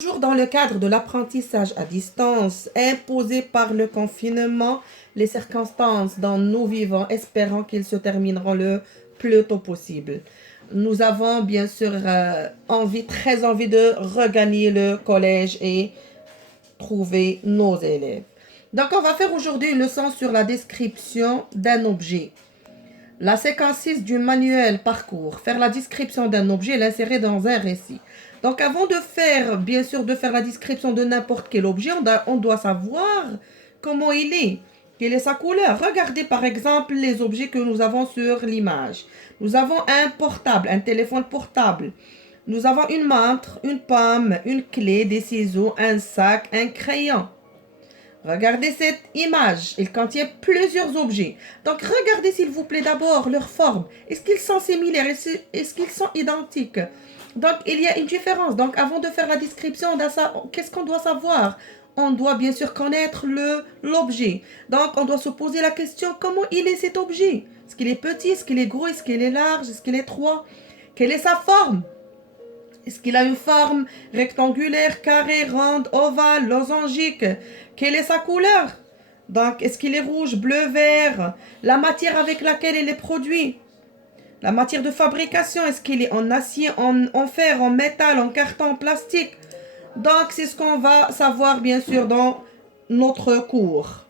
Toujours dans le cadre de l'apprentissage à distance imposé par le confinement, les circonstances dont nous vivons, espérons qu'ils se termineront le plus tôt possible. Nous avons bien sûr très envie de regagner le collège et trouver nos élèves. Donc on va faire aujourd'hui une leçon sur la description d'un objet. La séquence 6 du manuel parcours, faire la description d'un objet et l'insérer dans un récit. Donc avant de faire, bien sûr, de faire la description de n'importe quel objet, on doit savoir comment il est, quelle est sa couleur. Regardez par exemple les objets que nous avons sur l'image. Nous avons un portable, un téléphone portable. Nous avons une montre, une pomme, une clé, des ciseaux, un sac, un crayon. Regardez cette image, il contient plusieurs objets. Donc regardez s'il vous plaît d'abord leur forme. Est-ce qu'ils sont similaires? Est-ce qu'ils sont identiques? Donc il y a une différence. Donc avant de faire la description, qu'est-ce qu'on doit savoir? On doit bien sûr connaître l'objet. Donc on doit se poser la question, comment il est cet objet? Est-ce qu'il est petit? Est-ce qu'il est gros? Est-ce qu'il est large? Est-ce qu'il est étroit? Quelle est sa forme? Est-ce qu'il a une forme rectangulaire, carrée, ronde, ovale, losangique? Quelle est sa couleur? Donc, est-ce qu'il est rouge, bleu, vert? La matière avec laquelle il est produit? La matière de fabrication, est-ce qu'il est en acier, en fer, en métal, en carton, en plastique? Donc, c'est ce qu'on va savoir, bien sûr, dans notre cours.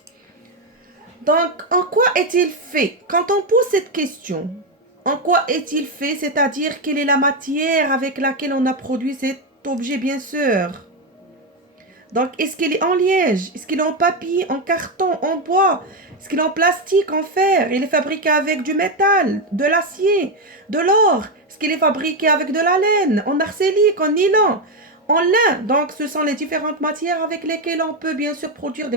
Donc, en quoi est-il fait? Quand on pose cette question, en quoi est-il fait? C'est-à-dire, quelle est la matière avec laquelle on a produit cet objet, bien sûr. Donc, est-ce qu'il est en liège? Est-ce qu'il est en papier, en carton, en bois? Est-ce qu'il est en plastique, en fer? Il est fabriqué avec du métal, de l'acier, de l'or? Est-ce qu'il est fabriqué avec de la laine, en arsénique, en nylon, en lin? Donc, ce sont les différentes matières avec lesquelles on peut bien sûr produire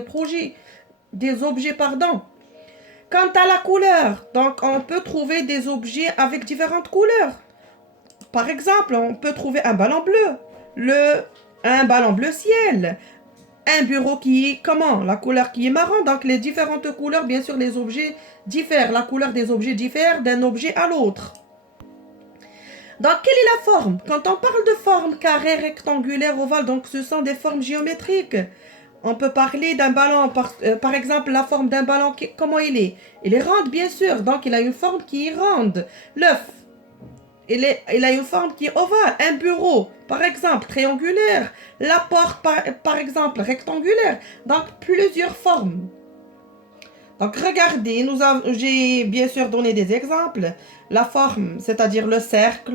des objets, pardon. Quant à la couleur, donc on peut trouver des objets avec différentes couleurs. Par exemple, on peut trouver un ballon bleu, un ballon bleu ciel, un bureau qui est comment? La couleur qui est marron. Donc les différentes couleurs, bien sûr, les objets diffèrent. La couleur des objets diffère d'un objet à l'autre. Donc quelle est la forme? Quand on parle de forme carrée, rectangulaire, ovale, donc ce sont des formes géométriques. On peut parler d'un ballon, par exemple, la forme d'un ballon, comment il est? Il est ronde, bien sûr, donc il a une forme qui est ronde. L'œuf, il a une forme qui est ovale. Un bureau, par exemple, triangulaire. La porte, par exemple, rectangulaire. Donc, plusieurs formes. Donc, regardez, j'ai bien sûr donné des exemples. La forme, c'est-à-dire le cercle,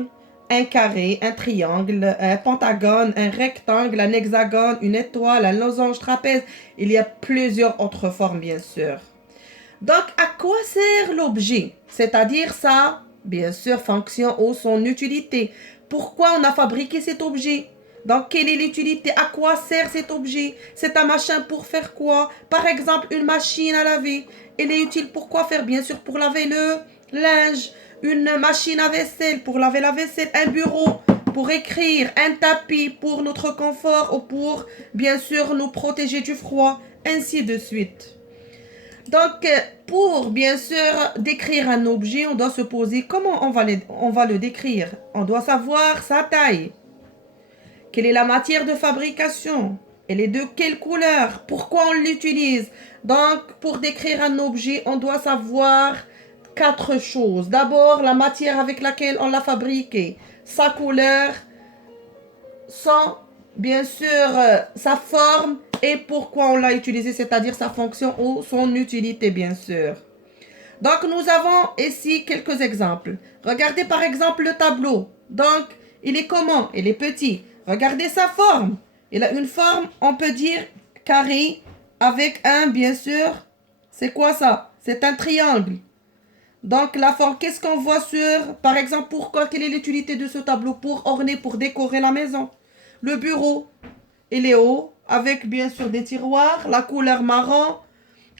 un carré, un triangle, un pentagone, un rectangle, un hexagone, une étoile, un losange, trapèze. Il y a plusieurs autres formes, bien sûr. Donc, à quoi sert l'objet? C'est-à-dire sa, bien sûr, fonction ou son utilité. Pourquoi on a fabriqué cet objet? Donc, quelle est l'utilité? À quoi sert cet objet? C'est un machin pour faire quoi? Par exemple, une machine à laver. Elle est utile pour quoi faire? Bien sûr, pour laver le linge. Une machine à vaisselle pour laver la vaisselle. Un bureau pour écrire. Un tapis pour notre confort ou pour, bien sûr, nous protéger du froid. Ainsi de suite. Donc, pour bien sûr décrire un objet, on doit se poser comment on va le décrire. On doit savoir sa taille. Quelle est la matière de fabrication? Elle est de quelle couleur? Pourquoi on l'utilise? Donc, pour décrire un objet, on doit savoir 4 choses. D'abord, la matière avec laquelle on l'a fabriqué, sa couleur, bien sûr, sa forme et pourquoi on l'a utilisé, c'est-à-dire sa fonction ou son utilité, bien sûr. Donc, nous avons ici quelques exemples. Regardez par exemple le tableau. Donc, il est comment? Il est petit. Regardez sa forme. Il a une forme, on peut dire, carré, avec un, bien sûr, c'est quoi ça? C'est un triangle. Donc, la forme, qu'est-ce qu'on voit sur, par exemple, quelle est l'utilité de ce tableau? Pour orner, pour décorer la maison. Le bureau, il est haut, avec bien sûr des tiroirs, la couleur marron,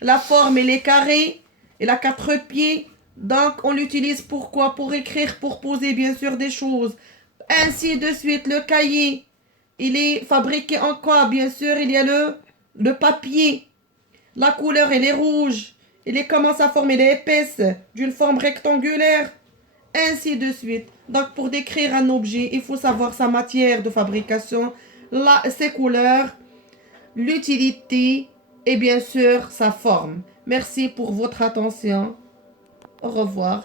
la forme, elle est carrée, elle a 4 pieds. Donc, on l'utilise pour quoi? Pour écrire, pour poser bien sûr des choses. Ainsi de suite, le cahier, il est fabriqué en quoi? Bien sûr, il y a le papier. La couleur, elle est rouge. Elle est comment sa forme? Elle est épaisse, d'une forme rectangulaire. Ainsi de suite. Donc, pour décrire un objet, il faut savoir sa matière de fabrication, ses couleurs, l'utilité et bien sûr sa forme. Merci pour votre attention. Au revoir.